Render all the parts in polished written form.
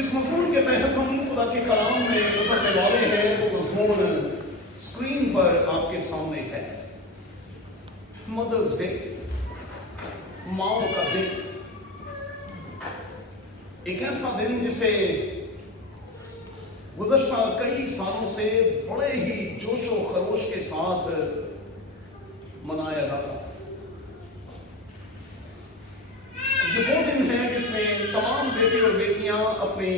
जिस मजमून के तहत हम खुदा के कलाम में उतरने वाले हैं वो मजमून स्क्रीन पर आपके सामने है। मदर्स डे, माओ का दिन, एक ऐसा दिन जिसे गुज़श्ता कई सालों से बड़े ही जोशो खरोश के साथ मनाया जाता। ये वो दिन है जिसमें तमाम बेटे और बेटियां अपनी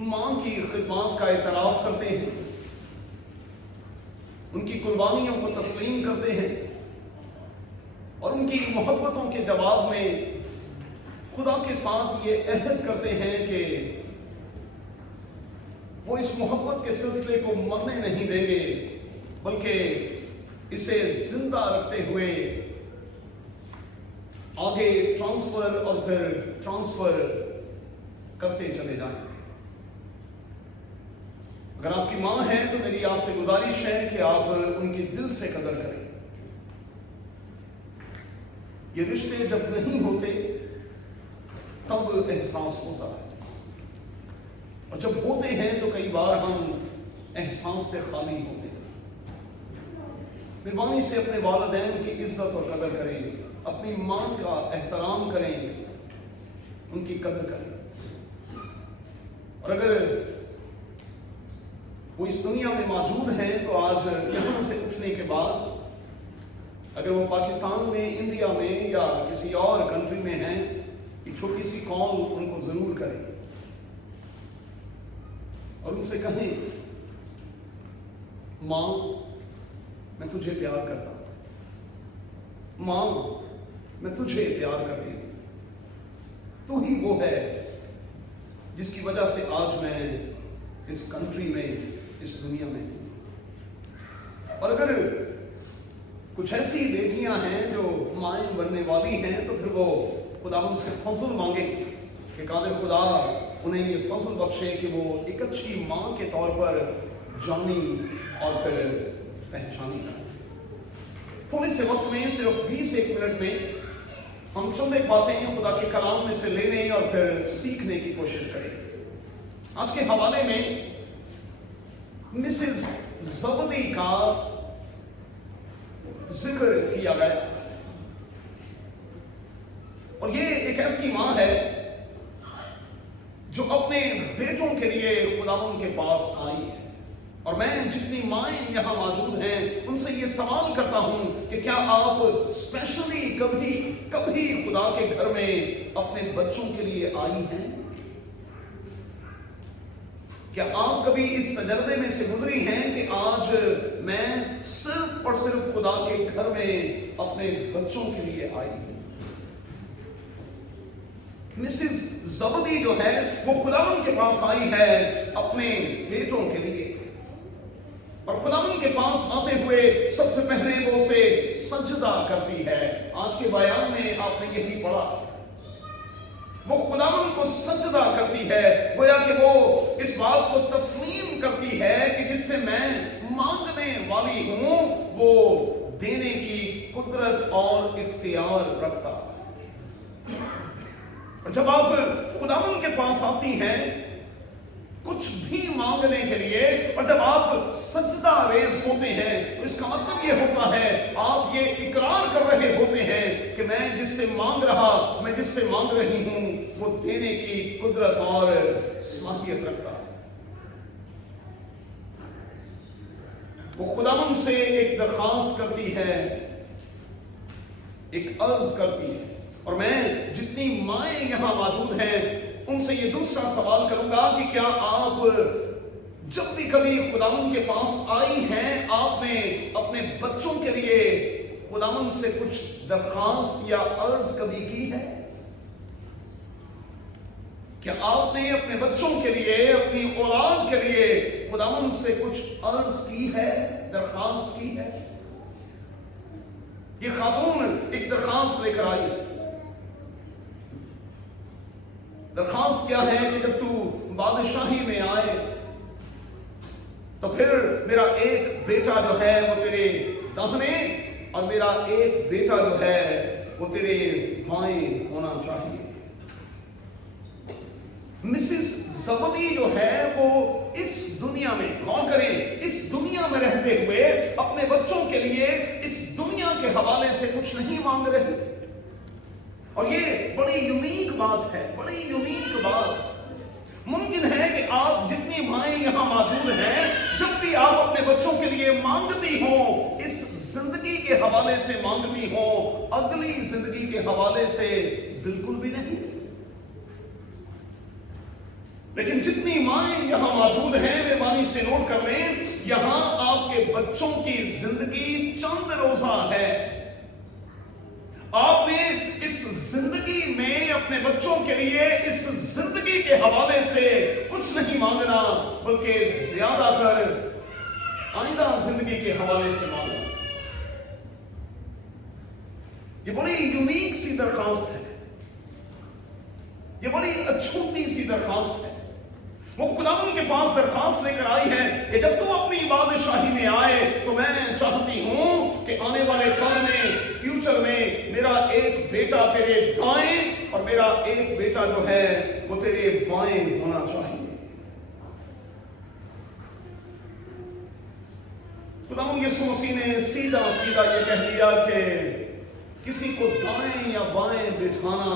मां की खिदमत का इतराफ करते हैं, उनकी कुर्बानियों को तस्लीम करते हैं और उनकी मोहब्बतों के जवाब में खुदा के साथ ये अहद करते हैं कि वो इस मोहब्बत के सिलसिले को मरने नहीं देंगे, बल्कि इसे जिंदा रखते हुए आगे ट्रांसफर और फिर ट्रांसफर करते चले जाएं। अगर आपकी मां है तो मेरी आपसे गुजारिश है कि आप उनकी दिल से कदर करें। ये रिश्ते जब नहीं होते तब एहसास होता है, और जब होते हैं तो कई बार हम एहसास से खाली होते हैं। मेहरबानी से अपने वालिदैन की इज्जत और कदर करें, अपनी मां का एहतराम करें, उनकी कदर करें। और अगर वो इस दुनिया में मौजूद हैं तो आज यहां से उठने के बाद अगर वो पाकिस्तान में, इंडिया में या किसी और कंट्री में हैं, एक छोटी सी कॉल उनको जरूर करें और उनसे कहें, मां मैं तुझे प्यार करता हूं, मां मैं तुझे प्यार करती हूं, तू ही वो है जिसकी वजह से आज मैं इस कंट्री में, इस दुनिया में हूं। और अगर कुछ ऐसी बेटियां हैं जो माएं बनने वाली हैं तो फिर वो खुदा उनसे फजल मांगे कि कादिर खुदा उन्हें ये फजल बख्शे कि वो एक अच्छी मां के तौर पर जानी और फिर पहचानी जाए। थोड़े से वक्त में, सिर्फ 20 मिनट में हम चंद एक बातें खुदा के कलाम में से लेने और फिर सीखने की कोशिश करें। आज के हवाले में मिसेस ज़बदी का जिक्र किया गया, और ये एक ऐसी मां है जो अपने बेटों के लिए खुदावंद के पास आई है। और मैं जितनी माएं यहां मौजूद हैं उनसे ये सवाल करता हूं कि क्या आप स्पेशली कभी खुदा के घर में अपने बच्चों के लिए आई हैं? क्या आप कभी इस तजर्बे में से गुजरी हैं कि आज मैं सिर्फ और सिर्फ खुदा के घर में अपने बच्चों के लिए आई हूं? मिसेस ज़बदी जो है वो खुदावंद के पास आई है अपने बेटों के लिए, और खुदावंद के पास आते हुए सबसे पहले वो उसे सजदा करती है। आज के बयान में आपने यही पढ़ा, वो खुदावंद को सजदा करती है, गोया कि वो इस बात को तस्लीम करती है कि जिससे मैं मांगने वाली हूं वो देने की कुदरत और इख्तियार रखता। और जब आप खुदावंद के पास आती हैं कुछ भी मांगने के लिए, और जब आप सजदा रेज होते हैं तो इसका मतलब ये होता है आप ये इकरार कर रहे होते हैं कि मैं जिससे मांग रही हूं वो देने की कुदरत और सलाहियत रखता है। वो खुदावंद से एक दरखास्त करती है, एक अर्ज करती है। और मैं जितनी माएं यहां मौजूद हैं उनसे ये दूसरा सवाल करूंगा कि क्या आप जब भी कभी खुदावंद के पास आई हैं, आपने अपने बच्चों के लिए खुदावंद से कुछ दरखास्त या अर्ज कभी की है? क्या आपने अपने बच्चों के लिए, अपनी औलाद के लिए खुदावंद से कुछ अर्ज की है, दरखास्त की है? ये खातून एक दरखास्त लेकर आई। दरखास्त क्या है कि जब तू बादशाही में आए तो फिर मेरा एक बेटा जो है वो तेरे दाहिने और मेरा एक बेटा जो है वो तेरे बाएं होना चाहिए। मिसेस ज़बदी जो है वो इस दुनिया में, गौर करें, इस दुनिया में रहते हुए अपने बच्चों के लिए इस दुनिया के हवाले से कुछ नहीं मांग रहे। और ये बड़ी यूनिक बात है, बड़ी यूनिक बात। मुमकिन है कि आप जितनी माएँ यहाँ मौजूद हैं, जब भी आप अपने बच्चों के लिए मांगती हो, इस जिंदगी के हवाले से मांगती हो, अगली जिंदगी के हवाले से बिल्कुल भी नहीं। लेकिन जितनी माएँ यहाँ मौजूद हैं, मेहरबानी से नोट कर लें, यहाँ आपके बच्चों की जिंदगी चंद रोजा है। आपने इस जिंदगी में अपने बच्चों के लिए इस जिंदगी के हवाले से कुछ नहीं मांगना, बल्कि ज्यादातर आइंदा जिंदगी के हवाले से मांगना। ये बड़ी यूनिक सी दरखास्त है, ये बड़ी अछूती सी दरखास्त है। वो खुदावंद के पास दरखास्त लेकर आई है कि जब तू अपनी बादशाही में आए तो मैं चाहती हूं कि आने वाले कल में, फ्यूचर में, मेरा एक बेटा तेरे दाएं और मेरा एक बेटा जो है वो तेरे बाएं होना चाहिए। खुदावंद यीशु मसीह ने सीधा सीधा ये कह दिया कि किसी को दाएं या बाएं बिठाना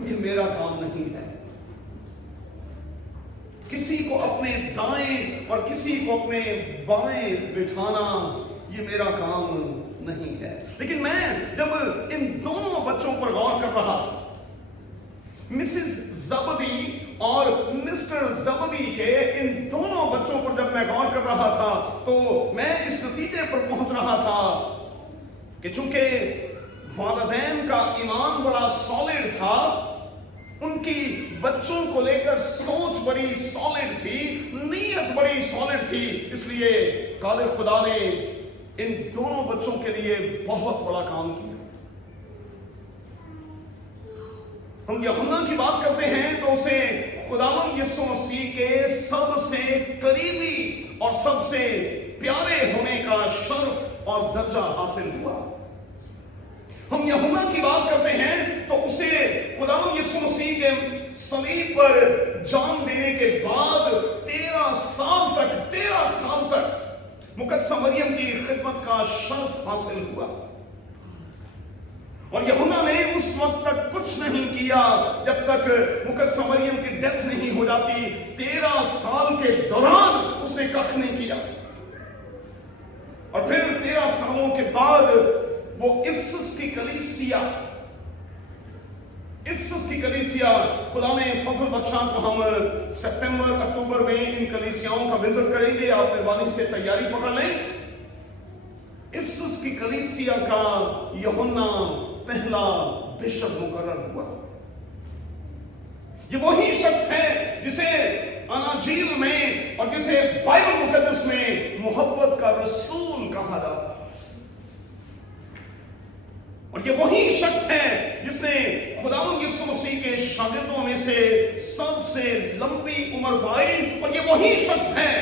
ये मेरा काम नहीं है। किसी को अपने दाएं और किसी को अपने बाएं बिठाना ये मेरा काम नहीं है। लेकिन मैं जब इन दोनों बच्चों पर गौर कर रहा था, मिसेस ज़बदी और मिस्टर ज़बदी के इन दोनों बच्चों पर जब मैं गौर कर रहा था, तो मैं इस नतीजे पर पहुंच रहा था कि चूंकि वालिदैन का ईमान बड़ा सॉलिड था, उनकी बच्चों को लेकर सोच बड़ी सॉलिड थी, नीयत बड़ी सॉलिड थी, इसलिए कादिर खुदा ने इन दोनों बच्चों के लिए बहुत बड़ा काम किया। हम यूहन्ना की बात करते हैं तो उसे खुदावंद यीशु मसीह के सबसे करीबी और सबसे प्यारे होने का शर्फ और दर्जा हासिल हुआ। हम यूहन्ना की बात करते हैं तो उसे खुदावंद यीशु मसीह के सलीब पर जान देने के बाद 13 साल तक मुकद्दसा मरियम की खिदमत का शर्फ हासिल हुआ। और यूहन्ना ने उस वक्त तक कुछ नहीं किया जब तक मुकद्दसा मरियम की डेथ नहीं हो जाती। 13 साल के दौरान उसने कख नहीं किया। और फिर 13 सालों के बाद वो इफसुस की कलीसिया खुदा ने फजल बख्शा तो हम सितंबर अक्टूबर में इन कलीसियाओं का विजिट करेंगे। आप मेहरबानी से तैयारी पकड़ लें। इफसुस की कलीसिया का यूहन्ना पहला बिशप मुकर्रर हुआ। ये वही शख्स है जिसे अनाजील में और जिसे बाइबल मुकद्दस में मोहब्बत का रसूल कहा जाता। और ये वही शख्स है जिसने खुदावंद यीशु मसीह के शागिर्दों में से सबसे लंबी उम्र पाई। और ये वही शख्स है,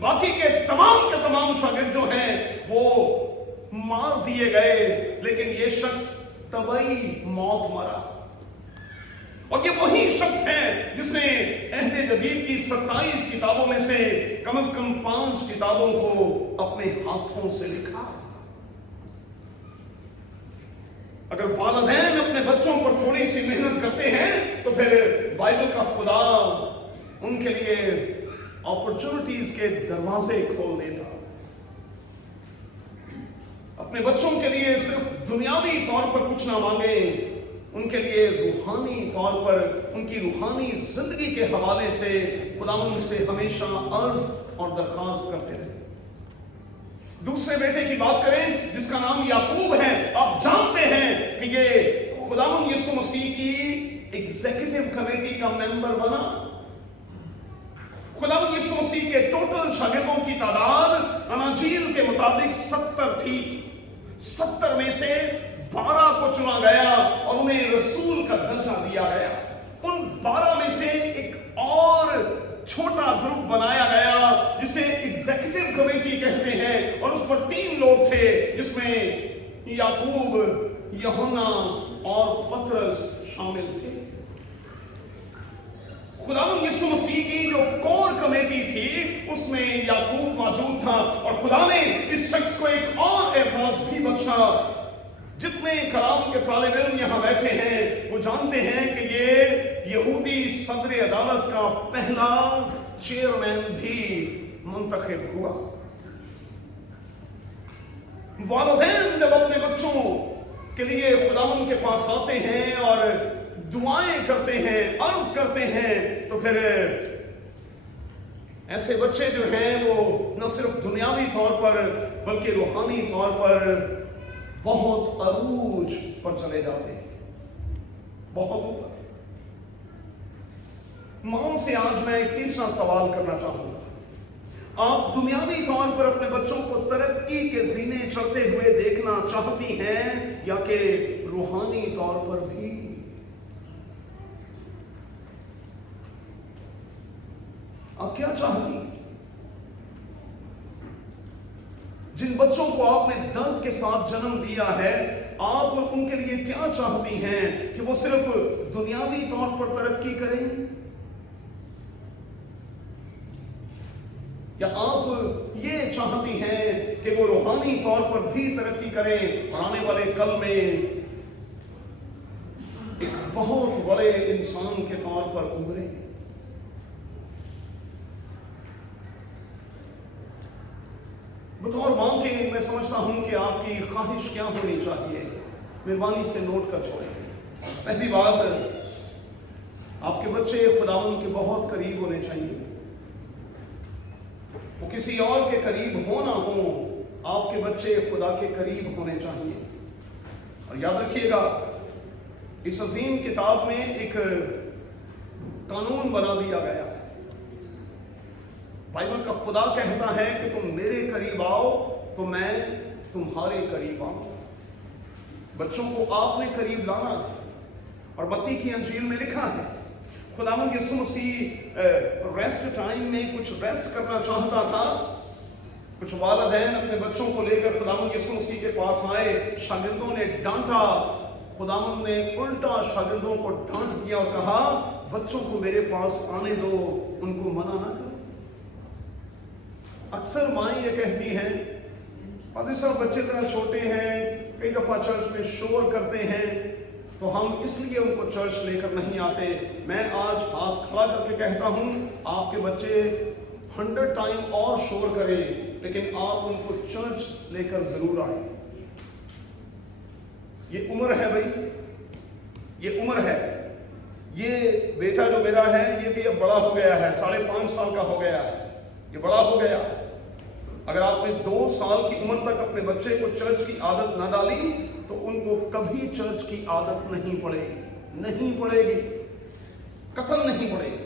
बाकी के तमाम शागिर्द जो हैं वो मार दिए गए, लेकिन ये शख्स तबई मौत मरा। और ये वही शख्स है जिसने अहद जदीद की 27 किताबों में से कम 5 किताबों को अपने हाथों से लिखा। अगर वालिदैन अपने बच्चों पर थोड़ी सी मेहनत करते हैं तो फिर बाइबल का खुदा उनके लिए अपॉर्चुनिटीज के दरवाजे खोल देता। अपने बच्चों के लिए सिर्फ दुनियावी तौर पर कुछ ना मांगे, उनके लिए रूहानी तौर पर, उनकी रूहानी जिंदगी के हवाले से खुदावंद से हमेशा अर्ज और दरखास्त करते रहे। दूसरे बेटे की बात करें जिसका नाम याकूब है। आप जानते हैं कि ये खुदावंद यीशु मसीह की एग्जीक्यूटिव कमेटी का मेंबर बना। खुदावंद यीशु मसीह के टोटल शागिर्दों की तादाद अनाजील के मुताबिक 70 थी। 70 में से 12 को चुना गया और उन्हें रसूल का दर्जा दिया गया। उन 12 में से एक और छोटा ग्रुप बनाया गया जिसे एग्जीक्यूटिव कमेटी कहते हैं, और उस पर 3 लोग थे जिसमें याकूब, यूहन्ना और पतरस शामिल थे। खुदावंद यीशु मसीह की जो कोर कमेटी थी उसमें याकूब मौजूद था, और खुदा ने इस शख्स को एक और एहसास भी बख्शा। जितने कलाम के तालिब इल्म यहाँ बैठे हैं वो जानते हैं कि ये यहूदी सदर अदालत का पहला चेयरमैन भी मुंतखब हुआ। वालिदैन जब अपने बच्चों के लिए खुदावंद के पास आते हैं और दुआएं करते हैं, अर्ज करते हैं, तो फिर ऐसे बच्चे जो हैं वो न सिर्फ दुनियावी तौर पर बल्कि रूहानी तौर पर बहुत अरूज पर चले जाते हैं, बहुत ऊपर। मां से आज मैं एक तीसरा सवाल करना चाहूंगा। आप दुनियावी तौर पर अपने बच्चों को तरक्की के जीने चढ़ते हुए देखना चाहती हैं या कि रूहानी तौर पर भी? आप क्या चाहती हैं? जिन बच्चों को आपने दर्द के साथ जन्म दिया है, आप उनके लिए क्या चाहती हैं? कि वो सिर्फ दुनियावी तौर पर तरक्की करें, या आप ये चाहती हैं कि वो रूहानी तौर पर भी तरक्की करें और आने वाले कल में एक बहुत बड़े इंसान के तौर पर उभरे? बतौर मां के मैं समझता हूं कि आपकी ख्वाहिश क्या होनी चाहिए, मेहरबानी से नोट कर छोड़ें। पहली बात, आपके बच्चे खुदावंद के बहुत करीब होने चाहिए। वो किसी और के करीब हो ना हो, आपके बच्चे खुदा के करीब होने चाहिए। और याद रखिएगा, इस अजीम किताब में एक कानून बना दिया गया। बाइबल का खुदा कहता है कि तुम मेरे करीब आओ तो मैं तुम्हारे करीब आऊं। बच्चों को आपने करीब लाना है। और मत्ती की अंजील में लिखा है, खुदावंद यीशु मसीह रेस्ट टाइम में कुछ रेस्ट करना चाहता था। कुछ वालिदैन अपने बच्चों को लेकर खुदावंद यीशु मसीह के पास आए, शागिर्दों ने डांटा, खुदावंद ने उल्टा शागिर्दों को डांट दिया और कहा, बच्चों को मेरे पास आने दो, उनको मना ना करो। अक्सर माएँ ये कहती हैं, पादरी साहब बच्चे जरा छोटे हैं, कई दफा चर्च में शोर करते हैं, तो हम इसलिए उनको चर्च लेकर नहीं आते। मैं आज हाथ खड़ा करके कहता हूं, आपके बच्चे 100 टाइम और शोर करें, लेकिन आप उनको चर्च लेकर जरूर आए। ये उम्र है भाई, ये उम्र है। ये बेटा जो मेरा है ये भी अब बड़ा हो गया है, 5.5 साल का हो गया है, ये बड़ा हो गया। अगर आपने 2 साल की उम्र तक अपने बच्चे को चर्च की आदत ना डाली तो उनको कभी चर्च की आदत नहीं पड़ेगी, नहीं पड़ेगी, कतल नहीं पड़ेगी,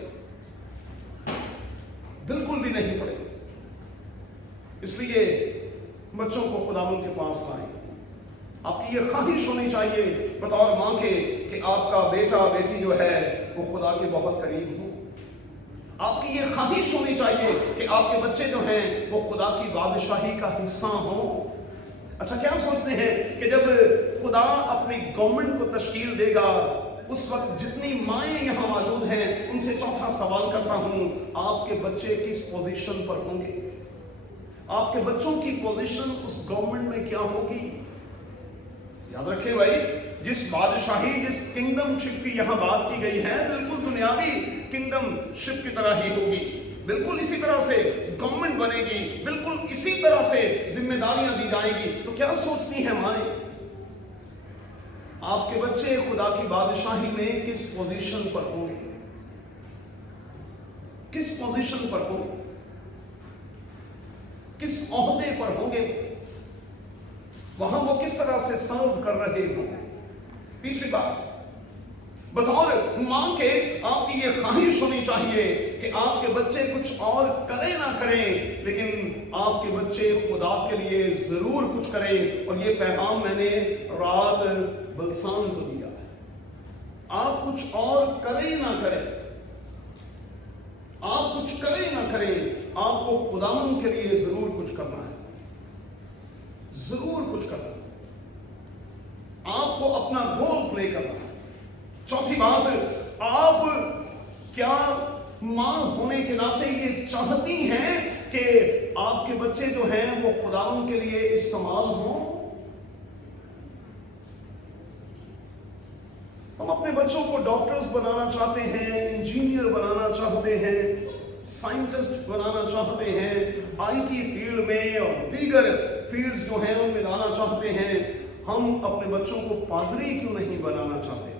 बिल्कुल भी नहीं पड़ेगी। इसलिए बच्चों को खुदावंद के पास लाएं। आपकी ये ख्वाहिश होनी चाहिए बतौर मां के कि आपका बेटा बेटी जो है वो खुदा के बहुत करीब हो। आपकी ये ख्वाहिश होनी चाहिए कि आपके बच्चे जो हैं वो खुदा की बादशाही का हिस्सा हो। अच्छा, क्या सोचते हैं कि जब खुदा अपनी गवर्नमेंट को तश्कील देगा, उस वक्त जितनी माएँ यहाँ मौजूद हैं उनसे चौथा सवाल करता हूँ, आपके बच्चे किस पोजीशन पर होंगे? आपके बच्चों की पोजीशन उस गवर्नमेंट में क्या होगी? याद रखें भाई, जिस बादशाही, जिस किंगडमशिप की यहाँ बात की गई है, बिल्कुल दुनियावी किंगडमशिप की तरह ही होगी। बिल्कुल इसी तरह से गवर्नमेंट बनेगी, बिल्कुल इसी तरह से जिम्मेदारियां दी जाएगी। तो क्या सोचती हैं माएँ, आपके बच्चे खुदा की बादशाही में किस पोजीशन पर होंगे? किस पोजीशन पर होंगे? किस ओहदे पर होंगे? वहां वो किस तरह से सर्व कर रहे होंगे? तीसरी बात, बतौर मां के आपकी ये ख्वाहिश होनी चाहिए कि आपके बच्चे कुछ और करें ना करें, लेकिन आपके बच्चे खुदा के लिए जरूर कुछ करें। और ये पैगाम मैंने रात बलसान को दिया है। आप कुछ और करें ना करें, आप कुछ करें ना करें, आपको खुदावंद के लिए जरूर कुछ करना है, जरूर कुछ करना है। आपको अपना रोल प्ले करना है। चौथी बात, आप क्या माँ होने के नाते ये चाहती हैं कि आपके बच्चे जो हैं वो खुदावंद के लिए इस्तेमाल हों। हम अपने बच्चों को डॉक्टर्स बनाना चाहते हैं, इंजीनियर बनाना चाहते हैं, साइंटिस्ट बनाना चाहते हैं, आईटी फील्ड में और दीगर फील्ड्स जो हैं उनमें लाना चाहते हैं। हम अपने बच्चों को पादरी क्यों नहीं बनाना चाहते?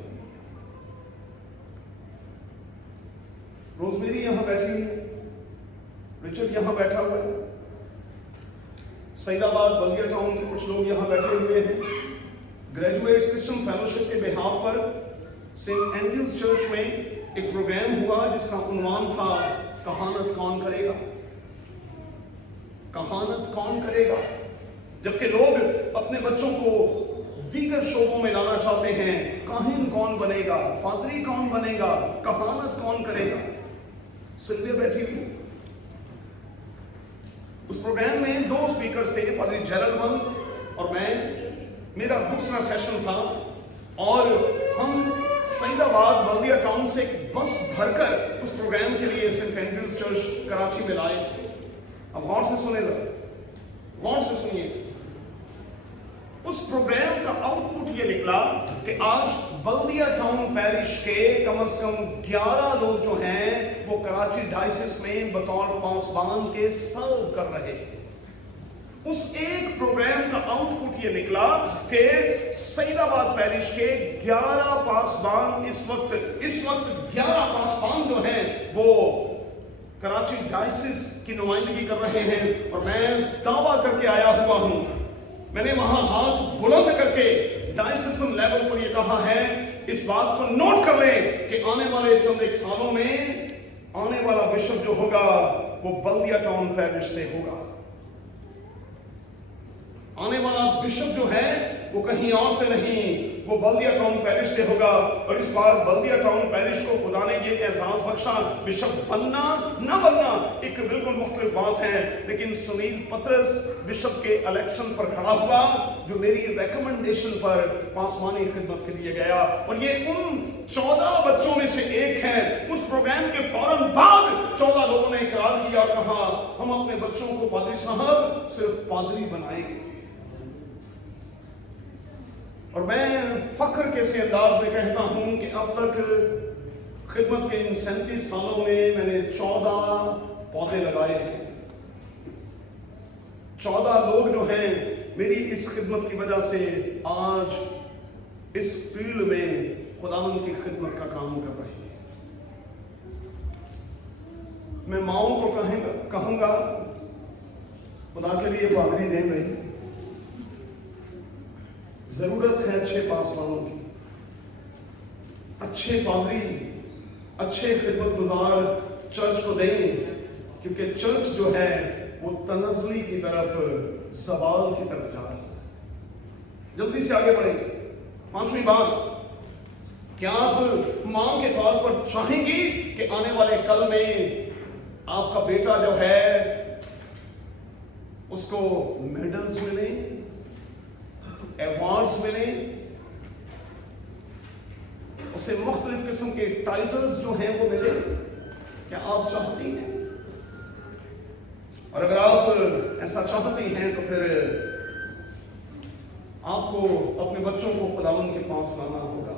रोजमेरी यहां बैठी हुई है, रिचर्ड यहां बैठा हुआ है, सईदाबाद बल्दिया टाउन के कुछ लोग यहां बैठे हुए हैं। ग्रेजुएट्स क्रिश्चियन फेलोशिप के बिहाफ पर सेंट एंड्रूज चर्च में एक प्रोग्राम हुआ जिसका उन्वान था कहानत कौन करेगा। कहानत कौन करेगा? जबकि लोग अपने बच्चों को दीगर शोबों में लाना चाहते हैं। काहिन कौन बनेगा, पादरी कौन बनेगा, कहानत कौन करेगा। सिल्विया बैठी हुई। उस प्रोग्राम में 2 स्पीकर थे, पादरी जेरलमन और मैं। मेरा दूसरा सेशन था और हम सईदाबाद बल्दिया टाउन से बस भरकर उस प्रोग्राम के लिए सेंट एंड्रूज चर्च कराची में लाए थे। अब गौर से सुनेगा, गौर से सुनिए। उस प्रोग्राम का आउटपुट ये निकला कि आज बल्दिया टाउन पैरिश के कम से कम 11 लोग जो हैं वो कराची डायसिस में बतौर पासबान के सर्व कर रहे हैं। उस एक प्रोग्राम का आउटपुट ये निकला कि सईदाबाद पैरिश के 11 पासबान इस वक्त 11 पासबान जो हैं वो कराची डायसिस की नुमाइंदगी कर रहे हैं। और मैं दावा करके आया हुआ हूं, मैंने वहां हाथ बुलंद करके डायसिसन लेवल पर ये कहा है, इस बात को नोट कर लें कि आने वाले चंद एक सालों में आने वाला बिशप जो होगा वो बल्दिया टाउन पैरिश से होगा। आने वाला बिशप जो है वो कहीं और से नहीं, वो बल्दिया टाउन पैरिश से होगा। और इस बार बल्दिया टाउन पैरिश को खुदा ने ये एहसास बख्शा, बिशप बनना न बनना एक बिल्कुल मुख्तलिफ बात है, लेकिन सुनील पतरस बिशप के इलेक्शन पर खड़ा हुआ, जो मेरी रिकमेंडेशन पर पासवानी खिदमत के लिए गया। और ये उन 14 बच्चों में से एक है। उस प्रोग्राम के फौरन बाद 14 लोगों ने इकरार किया और कहा, हम अपने बच्चों को पादरी साहब सिर्फ पादरी बनाएंगे। और मैं फख्र के से अंदाज में कहता हूं कि अब तक खिदमत के इन 37 सालों में मैंने 14 पौधे लगाए हैं। 14 लोग जो हैं मेरी इस खिदमत की वजह से आज इस फील्ड में खुदावंद की खिदमत का काम कर रहे हैं। मैं माओं को कहूंगा खुदा के लिए पादरी दें भाई। जरूरत है अच्छे पासवानों की, अच्छे पादरी, अच्छे खिदमत गुजार चर्च को दें, क्योंकि चर्च जो है वो तनज़ली की तरफ, ज़वाल की तरफ जा रहा है। जल्दी से आगे बढ़ेंगे। 5वीं बात, क्या आप मां के तौर पर चाहेंगी कि आने वाले कल में आपका बेटा जो है उसको मेडल्स मिले, अवार्ड्स मिले, उसे मुख्तलिफ किस्म के टाइटल्स जो हैं वो मिले? क्या आप चाहती हैं? और अगर आप ऐसा चाहती हैं तो फिर आपको अपने बच्चों को खुदावंद के पास लाना होगा।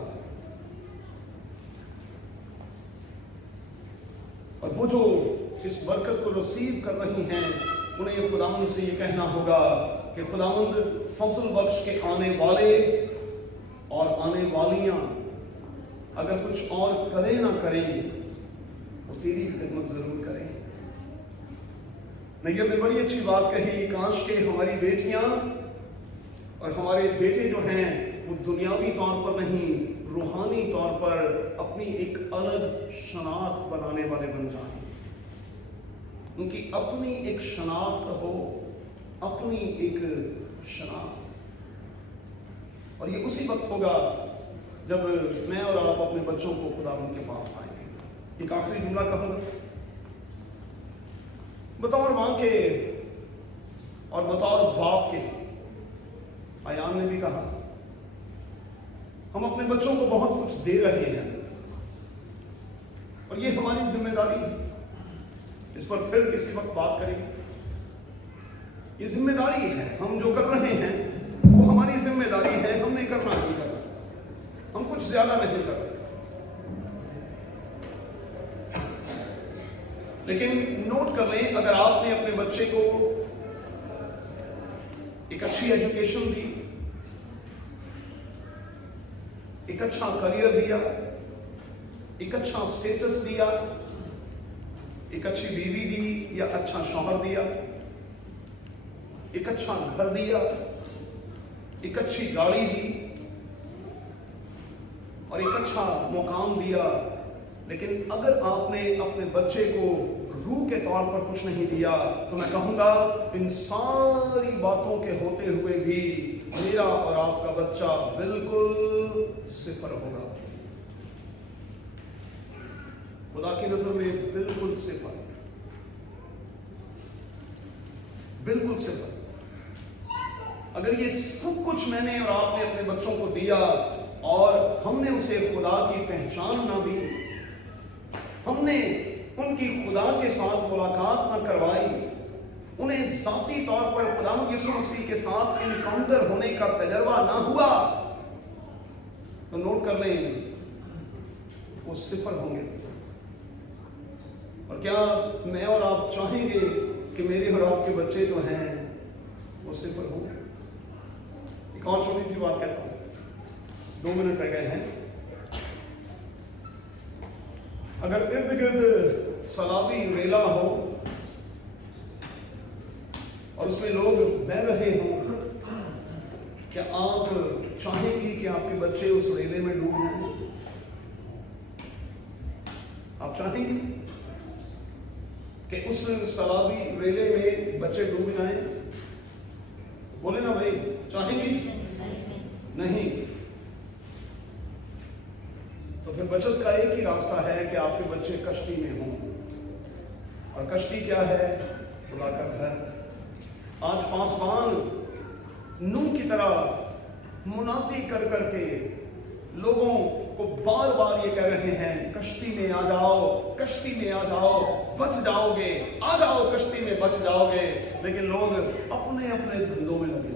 और वो जो इस बरकत को रिसीव कर रही हैं उन्हें खुदावंद से ये कहना होगा कि खुदावंद फजल बख्श के आने वाले और आने वालियां अगर कुछ और करें ना करें वो तेरी खिदमत जरूर करें। नहीं, हमने बड़ी अच्छी बात कही, काश के हमारी बेटियां और हमारे बेटे जो हैं वो दुनियावी तौर पर नहीं, रूहानी तौर पर अपनी एक अलग शनाख्त बनाने वाले बन जाएं। उनकी अपनी एक शनाख्त हो, अपनी एक शनाख्त। और ये उसी वक्त होगा जब मैं और आप अपने बच्चों को खुदावंद के पास लाएंगे। एक आखिरी जुमला कहूंगा, बतौर मां के और बतौर बाप के, आयान ने भी कहा, हम अपने बच्चों को बहुत कुछ दे रहे हैं, اور یہ ہماری ذمہ داری ہے. اس پر پھر کسی وقت بات کریں گے. یہ ذمہ داری ہے. ہم جو کر رہے ہیں وہ ہماری ذمہ داری ہے. ہم نے کرنا ہی کرنا. ہم کچھ زیادہ نہیں کرتے. لیکن نوٹ کر لیں، اگر آپ نے اپنے بچے کو ایک اچھی ایجوکیشن دی، ایک اچھا کریئر دیا، ایک اچھا اسٹیٹس دیا، ایک اچھی بیوی دی یا اچھا شوہر دیا، ایک اچھا گھر دیا، ایک اچھی گاڑی دی اور ایک اچھا مقام دیا، لیکن اگر آپ نے اپنے بچے کو روح کے طور پر کچھ نہیں دیا تو میں کہوں گا ان ساری باتوں کے ہوتے ہوئے بھی میرا اور آپ کا بچہ بالکل صفر ہوگا. خدا کی نظر میں بالکل صفر، بالکل صفر. اگر یہ سب کچھ میں نے اور آپ نے اپنے بچوں کو دیا اور ہم نے اسے خدا کی پہچان نہ دی، ہم نے ان کی خدا کے ساتھ ملاقات نہ کروائی، انہیں ذاتی طور پر خدا یسوع مسیح کے ساتھ انکاؤنٹر ہونے کا تجربہ نہ ہوا، تو نوٹ کر لیں وہ صفر ہوں گے. اور کیا میں اور آپ چاہیں گے کہ میرے اور آپ کے بچے جو ہیں وہ صفر ہوں؟ ایک اور چھوٹی سی بات کہتا ہوں، 2 منٹ رہ گئے ہیں. اگر ارد گرد سیلابی ریلا ہو اور اس میں لوگ بہہ رہے ہوں، کیا آپ چاہیں گی کہ آپ کے بچے اس ریلے میں ڈوب جائیں؟ آپ چاہیں گی کہ اس سیلابی ریلے میں بچے ڈوب جائیں؟ بولے نا بھائی، چاہیں گی؟ نہیں. تو پھر بچت کا ایک ہی راستہ ہے کہ آپ کے بچے کشتی میں ہوں. اور کشتی کیا ہے؟ خدا کا گھر. آج پاسبان نوح کی طرح منادی کر کر کے لوگوں کو بار بار یہ کہہ رہے ہیں کشتی میں آ جاؤ، کشتی میں آ جاؤ، بچ جاؤ گے، آ جاؤ کشتی میں بچ جاؤ گے. لیکن لوگ اپنے اپنے دھندوں میں لگے.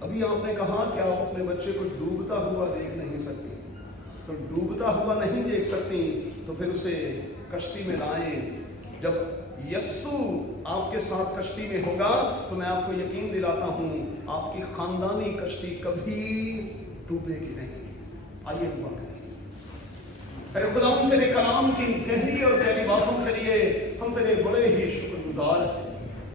ابھی آپ نے کہا کہ آپ اپنے بچے کو ڈوبتا ہوا دیکھ نہیں سکتی، تو ڈوبتا ہوا نہیں دیکھ سکتی تو پھر اسے کشتی میں لائیں. جب یسوع آپ کے ساتھ کشتی میں ہوگا تو میں آپ کو یقین دلاتا ہوں آپ کی خاندانی کشتی کبھی ڈوبے گی نہیں. آئیے دعا کریں. ارے خدا، ہم تیرے کلام کی گہری اور گہری باتوں کے لیے ہم تیرے بڑے ہی شکر گزار ہیں.